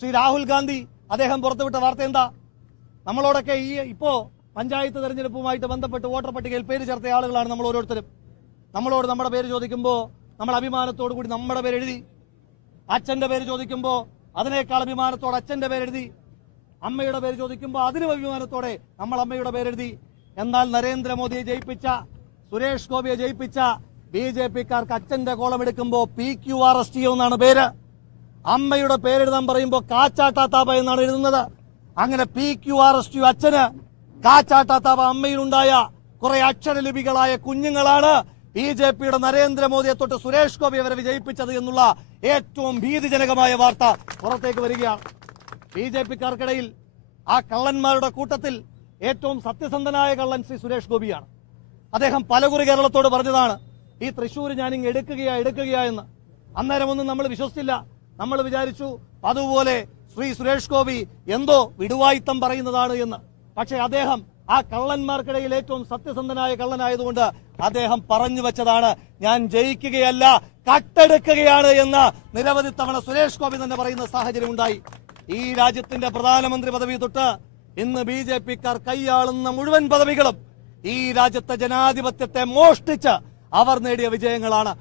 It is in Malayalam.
ശ്രീ രാഹുൽ ഗാന്ധി അദ്ദേഹം പുറത്തുവിട്ട വാർത്ത എന്താ? നമ്മളോടൊക്കെ ഇപ്പോ പഞ്ചായത്ത് തെരഞ്ഞെടുപ്പുമായിട്ട് ബന്ധപ്പെട്ട് വോട്ടർ പട്ടികയിൽ പേര് ചേർത്ത ആളുകളാണ് നമ്മൾ ഓരോരുത്തരും. നമ്മളോട് നമ്മുടെ പേര് ചോദിക്കുമ്പോൾ നമ്മൾ അഭിമാനത്തോടു കൂടി നമ്മുടെ പേര് എഴുതി. അച്ഛന്റെ പേര് ചോദിക്കുമ്പോൾ അതിനേക്കാൾ അഭിമാനത്തോടെ അച്ഛന്റെ പേരെഴുതി. അമ്മയുടെ പേര് ചോദിക്കുമ്പോൾ അതിനും അഭിമാനത്തോടെ നമ്മൾ അമ്മയുടെ പേരെഴുതി. എന്നാൽ നരേന്ദ്രമോദിയെ ജയിപ്പിച്ച, സുരേഷ് ഗോപിയെ ജയിപ്പിച്ച BJP-ക്കാർക്ക് അച്ഛന്റെ കോളം എടുക്കുമ്പോൾ PQRST എന്നാണ് പേര്. അമ്മയുടെ പേരെഴുതാൻ പറയുമ്പോൾ കാച്ചാട്ടാത്താപ്പ എന്നാണ് എഴുതുന്നത്. അങ്ങനെ PQRST അച്ഛന്, കാച്ചാട്ടാത്താപ്പ അമ്മയിലുണ്ടായ കുറെ അക്ഷരലിപികളായ കുഞ്ഞുങ്ങളാണ് BJP-യുടെ നരേന്ദ്രമോദിയെ തൊട്ട് സുരേഷ് ഗോപി വരെ വിജയിപ്പിച്ചത് എന്നുള്ള ഏറ്റവും ഭീതിജനകമായ വാർത്ത പുറത്തേക്ക് വരികയാണ്. BJP-ക്കാർക്കിടയിൽ ആ കള്ളന്മാരുടെ കൂട്ടത്തിൽ ഏറ്റവും സത്യസന്ധനായ കള്ളൻ ശ്രീ സുരേഷ് ഗോപിയാണ്. അദ്ദേഹം പലകുറി കേരളത്തോട് പറഞ്ഞതാണ്, ഈ തൃശ്ശൂർ ഞാനിങ് എടുക്കുകയാ എന്ന്. അന്നേരമൊന്നും നമ്മൾ വിശ്വസിച്ചില്ല. നമ്മൾ വിചാരിച്ചു അതുപോലെ ശ്രീ സുരേഷ് ഗോപി എന്തോ വിടുവായിത്തം പറയുന്നതാണ് എന്ന്. പക്ഷേ അദ്ദേഹം ആ കള്ളന്മാർക്കിടയിൽ ഏറ്റവും സത്യസന്ധനായ കള്ളനായതുകൊണ്ട് അദ്ദേഹം പറഞ്ഞു വെച്ചതാണ്, ഞാൻ ജയിക്കുകയല്ല കട്ടെടുക്കുകയാണ് എന്ന് നിരവധി തവണ സുരേഷ് ഗോപി തന്നെ പറയുന്ന സാഹചര്യം ഉണ്ടായി. ഈ രാജ്യത്തിന്റെ പ്രധാനമന്ത്രി പദവി തൊട്ട് ഇന്ന് BJP-ക്കാർ കൈയാളുന്ന മുഴുവൻ പദവികളും ഈ രാജ്യത്തെ ജനാധിപത്യത്തെ മോഷ്ടിച്ച് അവർ നേടിയ വിജയങ്ങളാണ്.